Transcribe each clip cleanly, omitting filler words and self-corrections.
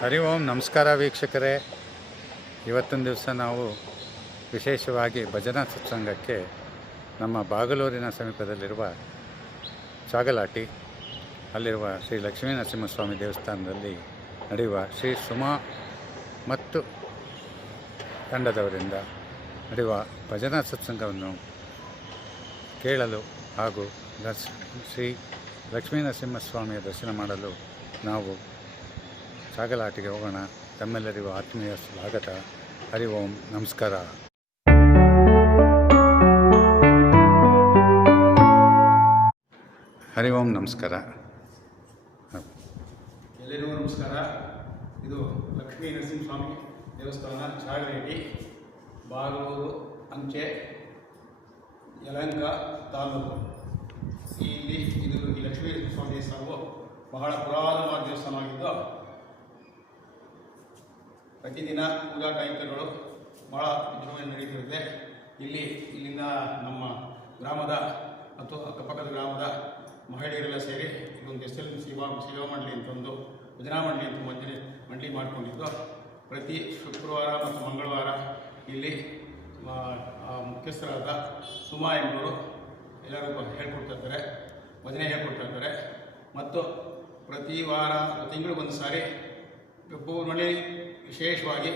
ಹರಿ ಓಂ. ನಮಸ್ಕಾರ ವೀಕ್ಷಕರೇ. ಇವತ್ತಿನ ದಿವಸ ನಾವು ವಿಶೇಷವಾಗಿ ಭಜನಾ ಸತ್ಸಂಗಕ್ಕೆ ನಮ್ಮ ಬಾಗಲೂರಿನ ಸಮೀಪದಲ್ಲಿರುವ ಚಾಗಲಾಟಿ ಅಲ್ಲಿರುವ ಶ್ರೀ ಲಕ್ಷ್ಮೀ ನರಸಿಂಹಸ್ವಾಮಿ ದೇವಸ್ಥಾನದಲ್ಲಿ ನಡೆಯುವ ಶ್ರೀ ಸುಮಾ ಮತ್ತು ತಂಡದವರಿಂದ ನಡೆಯುವ ಭಜನಾ ಸತ್ಸಂಗವನ್ನು ಕೇಳಲು ಹಾಗೂ ಶ್ರೀ ಲಕ್ಷ್ಮೀ ನರಸಿಂಹಸ್ವಾಮಿಯ ದರ್ಶನ ಮಾಡಲು ನಾವು ಚಾಗಲಾಟಿಗೆ ಹೋಗೋಣ. ತಮ್ಮೆಲ್ಲರಿಗೂ ಆತ್ಮೀಯ ಸ್ವಾಗತ. ಹರಿ ಓಂ. ನಮಸ್ಕಾರ. ಹರಿ ಓಂ. ನಮಸ್ಕಾರ. ಎಲ್ಲರಿಗೂ ನಮಸ್ಕಾರ. ಇದು ಲಕ್ಷ್ಮೀ ನರಸಿಂಹಸ್ವಾಮಿ ದೇವಸ್ಥಾನ, ಚಾಗಲಾಟಿ, ಬಾಗಲೂರು ಅಂಚೆ, ಯಲಹಂಕ ತಾಲೂಕು. ಇಲ್ಲಿ ಇದು ಈ ಲಕ್ಷ್ಮೀ ನರಸಿಂಹಸ್ವಾಮಿ ದೇವಸ್ಥಾನವು ಬಹಳ ಪುರಾತನವಾದ ದೇವಸ್ಥಾನವಾಗಿದ್ದು ಪ್ರತಿದಿನ ಪೂಜಾ ಕೈಂಕರ್ಯಗಳು ಭಾಳ ವಿಜೃಂಭಣೆ ನಡೀತಿರುತ್ತೆ. ಇಲ್ಲಿಂದ ನಮ್ಮ ಗ್ರಾಮದ ಮತ್ತು ಅಕ್ಕಪಕ್ಕದ ಗ್ರಾಮದ ಮಹಿಳೆಯರೆಲ್ಲ ಸೇರಿ ಇದೊಂದು ಸೇವಾ ಮಂಡಳಿ ಅಂತ ಒಂದು ಭಜನಾ ಮಂಡಳಿ ಅಂತ ಮಂಡಳಿ ಮಾಡಿಕೊಂಡಿದ್ದು ಪ್ರತಿ ಶುಕ್ರವಾರ ಮತ್ತು ಮಂಗಳವಾರ ಇಲ್ಲಿ ಮುಖ್ಯಸ್ಥರಾದ ಸುಮಾ ಎಂಬುವರು ಎಲ್ಲರಿಗೂ ಹೇಳ್ಕೊಡ್ತಾ ಇರ್ತಾರೆ, ಭಜನೆ ಹೇಳ್ಕೊಡ್ತಾ ಇರ್ತಾರೆ. ಮತ್ತು ಪ್ರತಿ ವಾರ ತಿಂಗಳಿಗೊಂದು ಸಾರಿ ಒಬ್ಬೊಬ್ಬರಲ್ಲಿ ವಿಶೇಷವಾಗಿ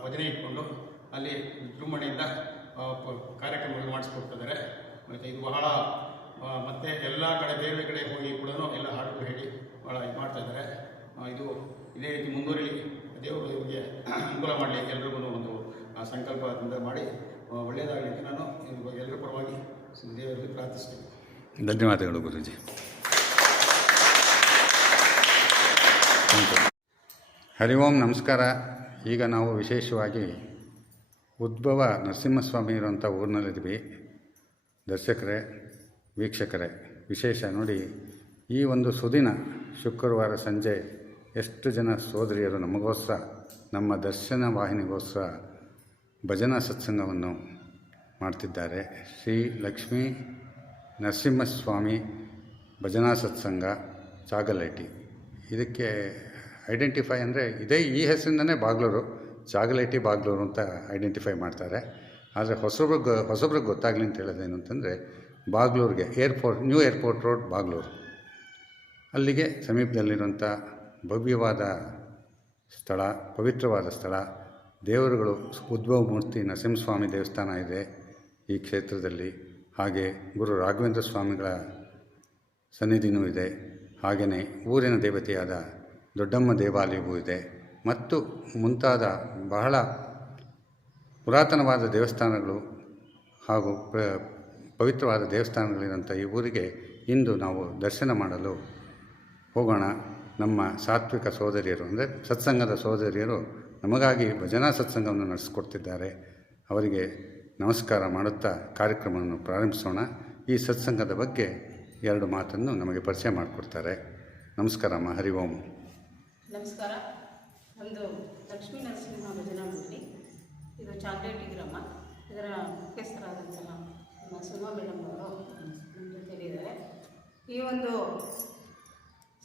ಭಜನೆ ಇಟ್ಕೊಂಡು ಅಲ್ಲಿ ವಿಜೃಂಭಣೆಯಿಂದ ಕಾರ್ಯಕ್ರಮಗಳು ಮಾಡಿಸ್ಕೊಡ್ತಿದ್ದಾರೆ. ಮತ್ತು ಇದು ಬಹಳ ಮತ್ತು ಎಲ್ಲ ಕಡೆ ಬೇರೆ ಕಡೆ ಹೋಗಿ ಕೂಡ ಎಲ್ಲ ಹಾಡುಗಳು ಹೇಳಿ ಭಾಳ ಇದು ಮಾಡ್ತಾಯಿದ್ದಾರೆ. ಇದು ಇದೇ ರೀತಿ ಮುಂದುವರಿ ದೇವರು ಇವರಿಗೆ ಅನುಕೂಲ ಮಾಡಲಿ, ಎಲ್ರಿಗೂ ಒಂದು ಸಂಕಲ್ಪದಿಂದ ಮಾಡಿ ಒಳ್ಳೆಯದಾಗಲಿ ಅಂತ ನಾನು ಎಲ್ಲರ ಪರವಾಗಿ ದೇವರಿಗೆ ಪ್ರಾರ್ಥಿಸ್ತೀನಿ. ಧನ್ಯವಾದಗಳು ಗುರುಜಿ. ಹರಿ ಓಂ. ನಮಸ್ಕಾರ. ಈಗ ನಾವು ವಿಶೇಷವಾಗಿ ಉದ್ಭವ ನರಸಿಂಹಸ್ವಾಮಿ ಇರುವಂಥ ಊರಿನಲ್ಲಿದ್ದೀವಿ. ದರ್ಶಕರೇ, ವೀಕ್ಷಕರೇ, ವಿಶೇಷ ನೋಡಿ, ಈ ಒಂದು ಸುದಿನ ಶುಕ್ರವಾರ ಸಂಜೆ ಎಷ್ಟು ಜನ ಸೋದರಿಯರು ನಮಗೋಸ್ಕರ, ನಮ್ಮ ದರ್ಶನ ವಾಹಿನಿಗೋಸ್ಕರ ಭಜನಾ ಸತ್ಸಂಗವನ್ನು ಮಾಡ್ತಿದ್ದಾರೆ. ಶ್ರೀ ಲಕ್ಷ್ಮೀ ನರಸಿಂಹಸ್ವಾಮಿ ಭಜನಾ ಸತ್ಸಂಗ ಚಾಗಲಾಟಿ. ಇದಕ್ಕೆ ಐಡೆಂಟಿಫೈ ಅಂದರೆ ಈ ಹೆಸರಿಂದನೇ ಬಾಗ್ಲೂರು, ಚಾಗಲಾಟಿ ಬಾಗ್ಲೂರು ಅಂತ ಐಡೆಂಟಿಫೈ ಮಾಡ್ತಾರೆ. ಆದರೆ ಹೊಸಬ್ರಿಗೆ ಗೊತ್ತಾಗಲಿ ಅಂತ ಹೇಳೋದೇನು ಅಂತಂದರೆ, ಬಾಗ್ಲೂರಿಗೆ ನ್ಯೂ ಏರ್ಪೋರ್ಟ್ ರೋಡ್ ಬಾಗ್ಲೂರು, ಅಲ್ಲಿಗೆ ಸಮೀಪದಲ್ಲಿರುವಂಥ ಭವ್ಯವಾದ ಸ್ಥಳ, ಪವಿತ್ರವಾದ ಸ್ಥಳ, ದೇವರುಗಳು ಉದ್ಭವ ಮೂರ್ತಿ ನರಸಿಂಹಸ್ವಾಮಿ ದೇವಸ್ಥಾನ ಇದೆ ಈ ಕ್ಷೇತ್ರದಲ್ಲಿ. ಹಾಗೆ ಗುರು ರಾಘವೇಂದ್ರ ಸ್ವಾಮಿಗಳ ಸನ್ನಿಧಿನೂ ಇದೆ. ಹಾಗೆಯೇ ಊರಿನ ದೇವತೆಯಾದ ದೊಡ್ಡಮ್ಮ ದೇವಾಲಯವೂ ಇದೆ. ಮತ್ತು ಮುಂತಾದ ಬಹಳ ಪುರಾತನವಾದ ದೇವಸ್ಥಾನಗಳು ಹಾಗೂ ಪವಿತ್ರವಾದ ದೇವಸ್ಥಾನಗಳಿರೋಂಥ ಈ ಊರಿಗೆ ಇಂದು ನಾವು ದರ್ಶನ ಮಾಡಲು ಹೋಗೋಣ. ನಮ್ಮ ಸಾತ್ವಿಕ ಸೋದರಿಯರು ಅಂದರೆ ಸತ್ಸಂಗದ ಸೋದರಿಯರು ನಮಗಾಗಿ ಭಜನಾ ಸತ್ಸಂಗವನ್ನು ನಡೆಸಿಕೊಡ್ತಿದ್ದಾರೆ. ಅವರಿಗೆ ನಮಸ್ಕಾರ ಮಾಡುತ್ತಾ ಕಾರ್ಯಕ್ರಮವನ್ನು ಪ್ರಾರಂಭಿಸೋಣ. ಈ ಸತ್ಸಂಗದ ಬಗ್ಗೆ ಎರಡು ಮಾತನ್ನು ನಮಗೆ ಪರಿಚಯ ಮಾಡಿಕೊಡ್ತಾರೆ. ನಮಸ್ಕಾರಮ್ಮ. ಹರಿ ಓಂ. ನಮಸ್ಕಾರ. ಒಂದು ಲಕ್ಷ್ಮೀ ನರಸಿಂಹ ಭಜನಾ ಮಂಡಳಿ, ಇದು ಚಾಗಲಾಟಿ ಗ್ರಾಮ. ಇದರ ಮುಖ್ಯಸ್ಥರಾದಂತಹ ನಮ್ಮ ಸುಮಾ ಮೇಡಮ್ ಅವರು ನಮ್ಮ ಜೊತೆಲಿದ್ದಾರೆ. ಈ ಒಂದು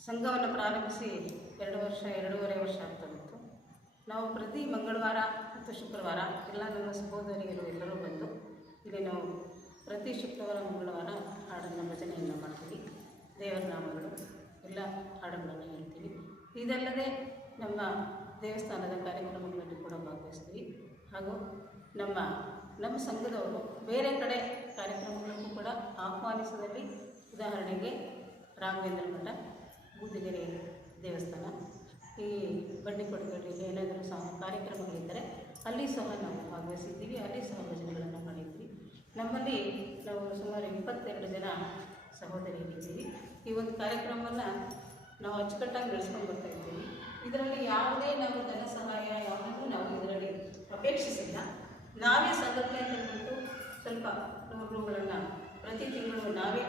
ಸಂಘವನ್ನು ಪ್ರಾರಂಭಿಸಿ 2.5 ವರ್ಷ ಆಗ್ತಾ ಇತ್ತು. ನಾವು ಪ್ರತಿ ಮಂಗಳವಾರ ಮತ್ತು ಶುಕ್ರವಾರ ಎಲ್ಲ ನಮ್ಮ ಸಹೋದರಿಯರು ಎಲ್ಲರೂ ಬಂದು ಇಲ್ಲಿ ನಾವು ಪ್ರತಿ ಶುಕ್ರವಾರ ಮಂಗಳವಾರ ಹಾಡನ್ನು ಭಜನೆಯನ್ನು ಮಾಡ್ತೀವಿ. ದೇವರ ನಾಮಗಳು ಎಲ್ಲ ಹಾಡುಗಳನ್ನು ಹೇಳ್ತೀವಿ. ಇದಲ್ಲದೆ ನಮ್ಮ ದೇವಸ್ಥಾನದ ಕಾರ್ಯಕ್ರಮಗಳಲ್ಲಿ ಕೂಡ ಭಾಗವಹಿಸ್ತೀವಿ. ಹಾಗೂ ನಮ್ಮ ಸಂಘದವರು ಬೇರೆ ಕಡೆ ಕಾರ್ಯಕ್ರಮಗಳಿಗೂ ಕೂಡ ಆಹ್ವಾನಿಸದಲ್ಲಿ, ಉದಾಹರಣೆಗೆ ರಾಘವೇಂದ್ರ ಮಠ, ಬೂದಿಗೆರೆ ದೇವಸ್ಥಾನ, ಈ ಬಂಡಿಕೊಡಗಳಲ್ಲಿ ಏನಾದರೂ ಸಹ ಕಾರ್ಯಕ್ರಮಗಳಿದ್ದರೆ ಅಲ್ಲಿ ಸಹ ನಾವು ಭಾಗವಹಿಸಿದ್ದೀವಿ. ಅಲ್ಲಿ ಸಹ ಭಜನೆಗಳನ್ನು ಮಾಡಿದ್ವಿ. ನಮ್ಮಲ್ಲಿ ನಾವು ಸುಮಾರು 22 ಜನ ಸಹೋದರಿಯರಿದ್ದೀವಿ. ಈ ಒಂದು ಕಾರ್ಯಕ್ರಮವನ್ನು ನಾವು ಅಚ್ಚುಕಟ್ಟಾಗಿ ನಡೆಸ್ಕೊಂಡು ಬರ್ತಾ ಇದ್ದೀವಿ. ಇದರಲ್ಲಿ ಯಾವುದೇ ನಾವು ಧನ ಸಹಾಯ ಯಾವುದಕ್ಕೂ ನಾವು ಇದರಲ್ಲಿ ಅಪೇಕ್ಷಿಸಿಲ್ಲ. ನಾವೇ ಸಂಘಟನೆ ತಂದುಬಿಟ್ಟು ಸ್ವಲ್ಪ ರೂಗಳನ್ನು ಪ್ರತಿ ತಿಂಗಳು ನಾವೇ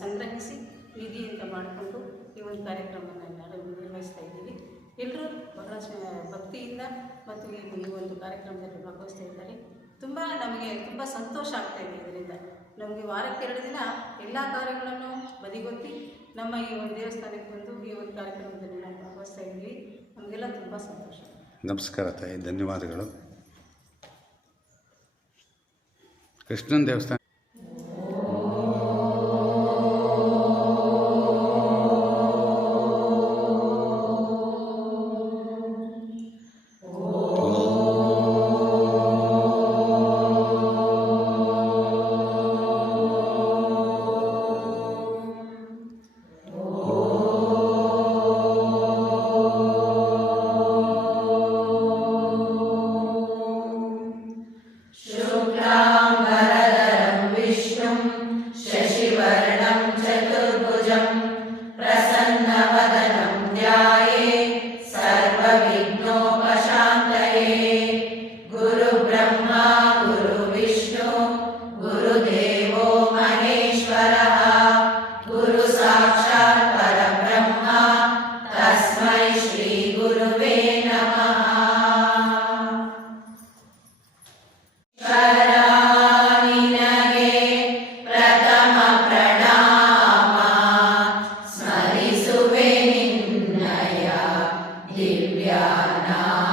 ಸಂಗ್ರಹಿಸಿ ನಿಧಿ ಅಂತ ಮಾಡಿಕೊಂಡು ಈ ಒಂದು ಕಾರ್ಯಕ್ರಮವನ್ನು ನಿರ್ವಹಿಸ್ತಾ ಇದ್ದೀವಿ. ಎಲ್ಲರೂ ಬಹಳ ಭಕ್ತಿಯಿಂದ ಮತ್ತು ಈ ಒಂದು ಕಾರ್ಯಕ್ರಮದಲ್ಲಿ ಭಾಗವಹಿಸ್ತಾ ಇದ್ದಾರೆ. ನಮಗೆ ತುಂಬ ಸಂತೋಷ ಆಗ್ತಾಯಿದೆ. ಇದರಿಂದ ನಮಗೆ ವಾರಕ್ಕೆ 2 ದಿನ ಎಲ್ಲ ಕಾರ್ಯಗಳನ್ನು ಬದಿಗೊತ್ತಿ ನಮ್ಮ ಈ ಒಂದು ದೇವಸ್ಥಾನಕ್ಕೆ ಬಂದು ಈ ಒಂದು ಕಾರ್ಯಕ್ರಮದಲ್ಲಿ ನಾವು ಭಾಗವಹಿಸ್ತಾ ಇದ್ವಿ. ನಮಗೆ ನಮಗೆಲ್ಲ ತುಂಬ ಸಂತೋಷ. ನಮಸ್ಕಾರ ತಾಯಿ, ಧನ್ಯವಾದಗಳು. ಕೃಷ್ಣನ ದೇವಸ್ಥಾನ ದಿವ್ಯಾನಾ